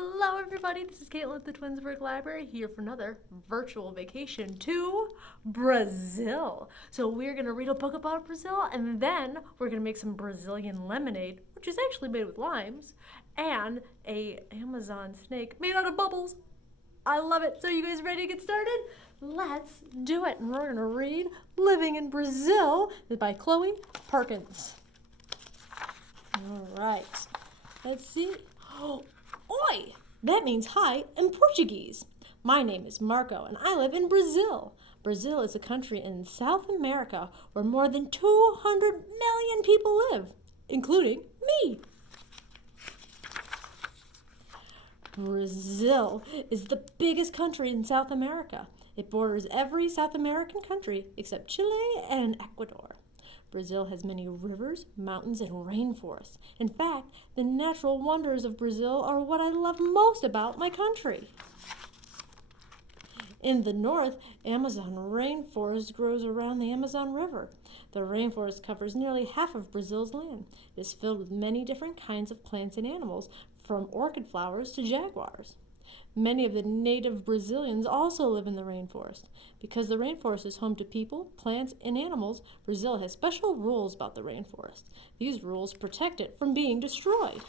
Hello everybody, this is Caitlin at the Twinsburg Library here for another virtual vacation to Brazil. So we're going to read a book about Brazil and then we're going to make some Brazilian lemonade, which is actually made with limes, and a Amazon snake made out of bubbles. I love it. So you guys ready to get started? Let's do it. And we're going to read Living in Brazil by Chloe Perkins. All right. Let's see. Oh, oi! That means hi in Portuguese. My name is Marco and I live in Brazil. Brazil is a country in South America where more than 200 million people live, including me. Brazil is the biggest country in South America. It borders every South American country except Chile and Ecuador. Brazil has many rivers, mountains, and rainforests. In fact, the natural wonders of Brazil are what I love most about my country. In the north, Amazon rainforest grows around the Amazon River. The rainforest covers nearly half of Brazil's land. It is filled with many different kinds of plants and animals, from orchid flowers to jaguars. Many of the native Brazilians also live in the rainforest. Because the rainforest is home to people, plants, and animals, Brazil has special rules about the rainforest. These rules protect it from being destroyed.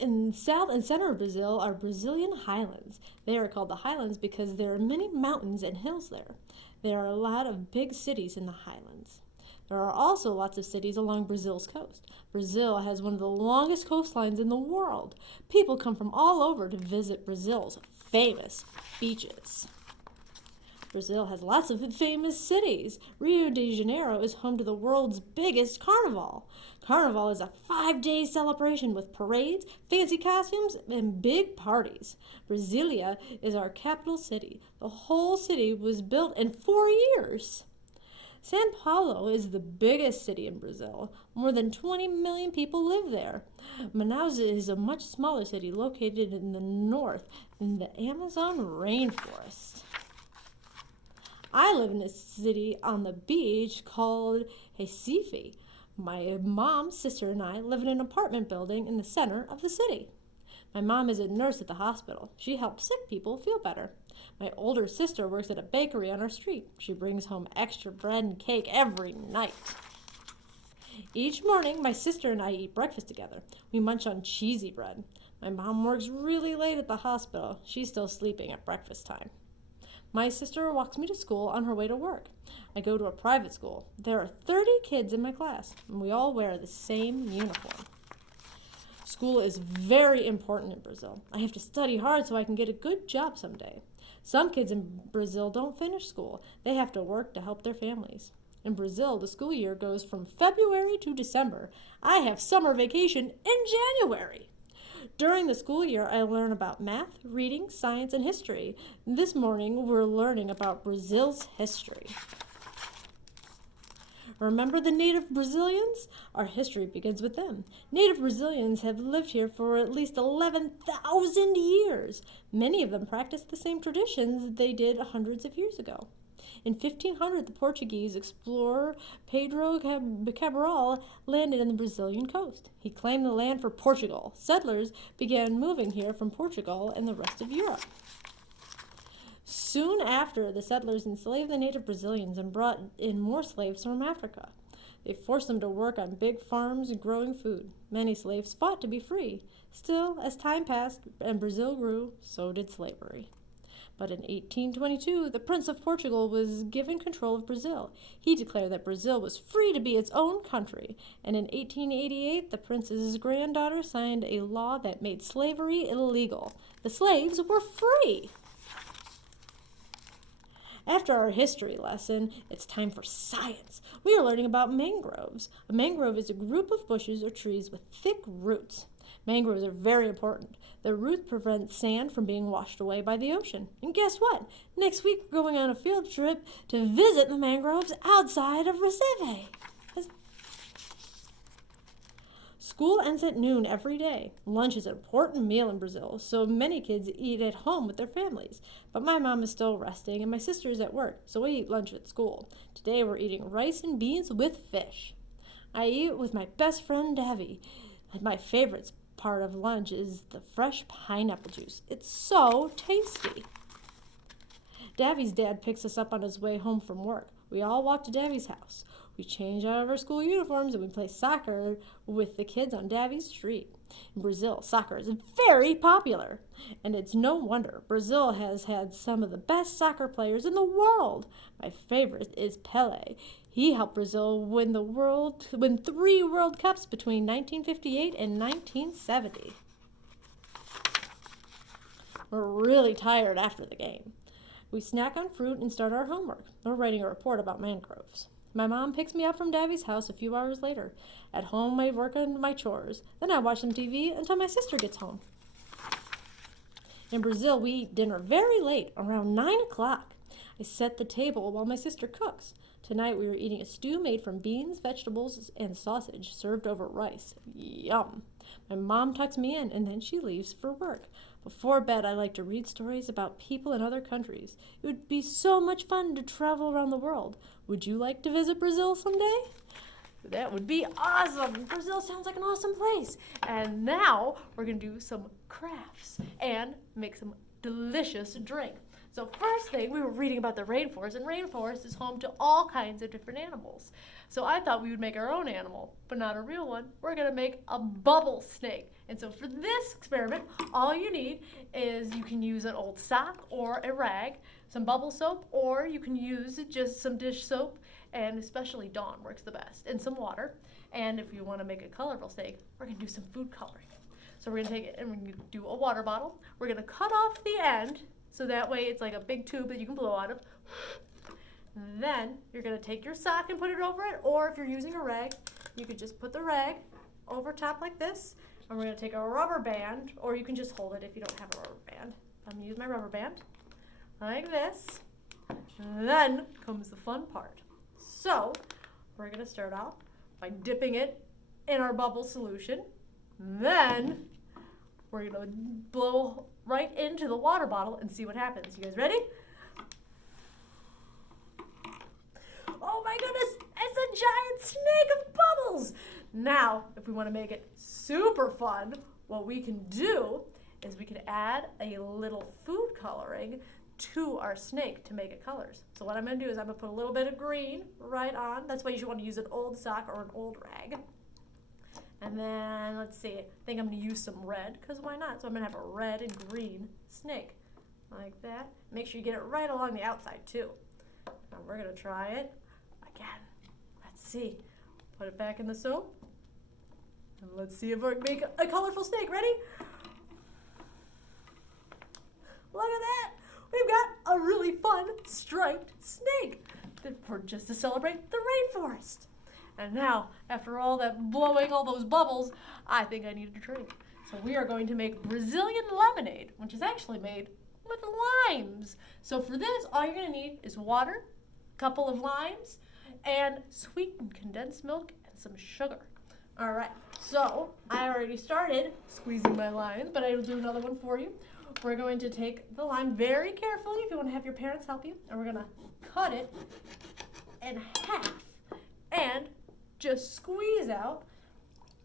In south and center of Brazil are Brazilian highlands. They are called the highlands because there are many mountains and hills there. There are a lot of big cities in the highlands. There are also lots of cities along Brazil's coast. Brazil has one of the longest coastlines in the world. People come from all over to visit Brazil's famous beaches. Brazil has lots of famous cities. Rio de Janeiro is home to the world's biggest carnival. Carnival is a 5-day celebration with parades, fancy costumes, and big parties. Brasilia is our capital city. The whole city was built in 4 years. São Paulo is the biggest city in Brazil. More than 20 million people live there. Manaus is a much smaller city located in the north in the Amazon rainforest. I live in a city on the beach called Recife. My mom, sister, and I live in an apartment building in the center of the city. My mom is a nurse at the hospital. She helps sick people feel better. My older sister works at a bakery on our street. She brings home extra bread and cake every night. Each morning, my sister and I eat breakfast together. We munch on cheesy bread. My mom works really late at the hospital. She's still sleeping at breakfast time. My sister walks me to school on her way to work. I go to a private school. There are 30 kids in my class, and we all wear the same uniform. School is very important in Brazil. I have to study hard so I can get a good job someday. Some kids in Brazil don't finish school. They have to work to help their families. In Brazil, the school year goes from February to December. I have summer vacation in January. During the school year, I learn about math, reading, science, and history. This morning, we're learning about Brazil's history. Remember the native Brazilians? Our history begins with them. Native Brazilians have lived here for at least 11,000 years. Many of them practice the same traditions they did hundreds of years ago. In 1500, the Portuguese explorer Pedro Cabral landed on the Brazilian coast. He claimed the land for Portugal. Settlers began moving here from Portugal and the rest of Europe. Soon after, the settlers enslaved the native Brazilians and brought in more slaves from Africa. They forced them to work on big farms growing food. Many slaves fought to be free. Still, as time passed and Brazil grew, so did slavery. But in 1822, the Prince of Portugal was given control of Brazil. He declared that Brazil was free to be its own country. And in 1888, the prince's granddaughter signed a law that made slavery illegal. The slaves were free. After our history lesson, it's time for science. We are learning about mangroves. A mangrove is a group of bushes or trees with thick roots. Mangroves are very important. Their roots prevent sand from being washed away by the ocean. And guess what? Next week we're going on a field trip to visit the mangroves outside of Recife. School ends at noon every day. Lunch is an important meal in Brazil, so many kids eat at home with their families. But my mom is still resting and my sister is at work, so we eat lunch at school. Today we're eating rice and beans with fish. I eat with my best friend Davy. My favorite's part of lunch is the fresh pineapple juice. It's so tasty. Davy's dad picks us up on his way home from work. We all walk to Davy's house. We change out of our school uniforms and we play soccer with the kids on Davy's street. In Brazil, soccer is very popular, and it's no wonder. Brazil has had some of the best soccer players in the world. My favorite is Pelé. He helped Brazil win 3 World Cups between 1958 and 1970. We're really tired after the game. We snack on fruit and start our homework. We're writing a report about mangroves. My mom picks me up from Davy's house a few hours later. At home, I work on my chores. Then I watch some TV until my sister gets home. In Brazil, we eat dinner very late, around 9 o'clock. I set the table while my sister cooks. Tonight, we were eating a stew made from beans, vegetables, and sausage served over rice. Yum! My mom tucks me in, and then she leaves for work. Before bed, I like to read stories about people in other countries. It would be so much fun to travel around the world. Would you like to visit Brazil someday? That would be awesome. Brazil sounds like an awesome place. And now we're going to do some crafts and make some delicious drink. So first thing, we were reading about the rainforest, and rainforest is home to all kinds of different animals. So I thought we would make our own animal, but not a real one. We're going to make a bubble snake. And so for this experiment, all you need is you can use an old sock or a rag, some bubble soap, or you can use just some dish soap, and especially Dawn works the best, and some water. And if you want to make a colorful snake, we're going to do some food coloring. So we're going to take it and we're going to do a water bottle. We're going to cut off the end, so that way it's like a big tube that you can blow out of. Then you're going to take your sock and put it over it, or if you're using a rag, you could just put the rag over top like this. And we're going to take a rubber band, or you can just hold it if you don't have a rubber band. I'm going to use my rubber band like this. And then comes the fun part. So we're going to start off by dipping it in our bubble solution. Then we're going to blow right into the water bottle and see what happens. You guys ready? Oh my goodness, it's a giant snake of bubbles. Now, if we want to make it super fun, what we can do is we can add a little food coloring to our snake to make it colors. So what I'm going to do is I'm going to put a little bit of green right on. That's why you should want to use an old sock or an old rag. And then, let's see, I think I'm going to use some red, because why not? So I'm going to have a red and green snake, like that. Make sure you get it right along the outside, too. Now we're going to try it again. Let's see. Put it back in the soap. And let's see if we can make a colorful snake. Ready? Look at that. We've got a really fun striped snake just to celebrate the rainforest. And now, after all that blowing all those bubbles, I think I need a drink. So we are going to make Brazilian lemonade, which is actually made with limes. So for this, all you're going to need is water, a couple of limes, and sweetened condensed milk and some sugar. All right, so I already started squeezing my limes, but I will do another one for you. We're going to take the lime very carefully, if you want to have your parents help you, and we're going to cut it in half and just squeeze out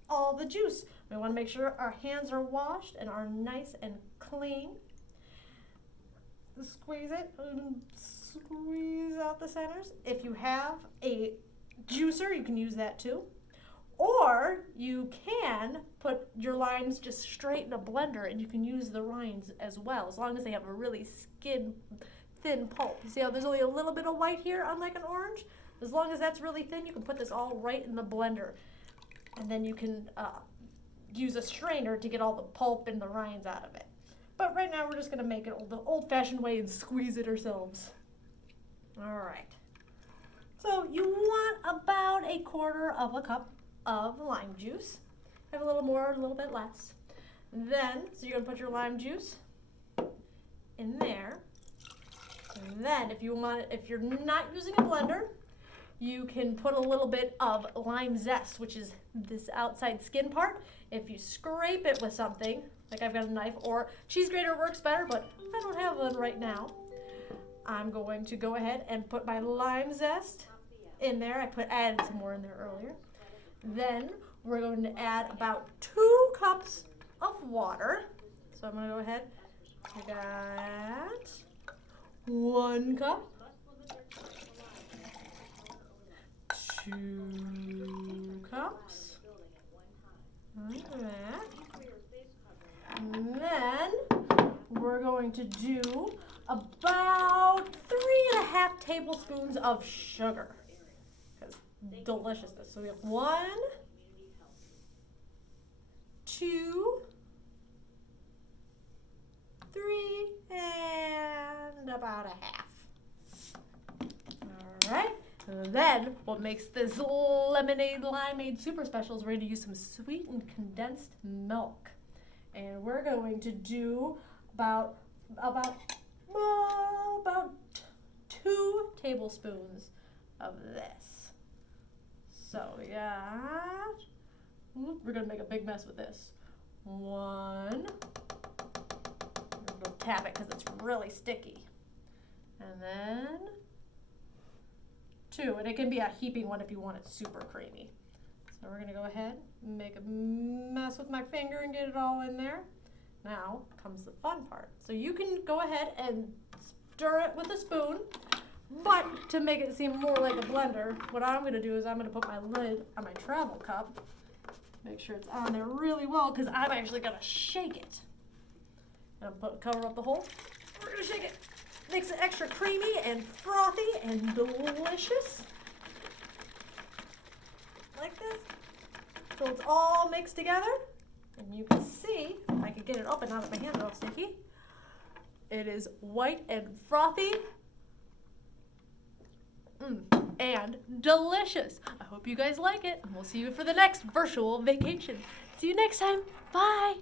all the juice. We want to make sure our hands are washed and are nice and clean. Squeeze it and squeeze out the centers. If you have a juicer, you can use that too. Or you can put your limes just straight in a blender and you can use the rinds as well, as long as they have a really thin pulp. You see how there's only a little bit of white here, unlike an orange? As long as that's really thin, you can put this all right in the blender. And then you can use a strainer to get all the pulp and the rinds out of it. But right now we're just going to make it the old-fashioned way and squeeze it ourselves. All right. So you want about 1/4 cup of lime juice. Have a little more, a little bit less. Then, so you're going to put your lime juice in there. And then if you're not using a blender, you can put a little bit of lime zest, which is this outside skin part. If you scrape it with something, like I've got a knife, or cheese grater works better, but I don't have one right now. I'm going to go ahead and put my lime zest in there. I added some more in there earlier. Then we're going to add about 2 cups water. So I'm going to go ahead. I got 1 cup, 2 cups, like that. And then we're going to do about 3.5 tablespoons of sugar. Because deliciousness. So we have 1, 2, 3, and about a half. All right. Then what makes this lemonade limeade super special is we're going to use some sweetened condensed milk. And we're going to do about 2 tablespoons of this. So we got, we're going to make a big mess with this. 1, we'll tap it because it's really sticky. And then 2, and it can be a heaping one if you want it super creamy. So we're gonna go ahead and make a mess with my finger and get it all in there. Now comes the fun part. So you can go ahead and stir it with a spoon, but to make it seem more like a blender, what I'm gonna do is I'm gonna put my lid on my travel cup, make sure it's on there really well, because I'm actually gonna shake it. And cover up the hole. We're gonna shake it. Makes it extra creamy and frothy and delicious. Like this. So it's all mixed together. And you can see, if I can get it open now that my hands are all sticky, it is white and frothy. And delicious. I hope you guys like it. And we'll see you for the next virtual vacation. See you next time. Bye.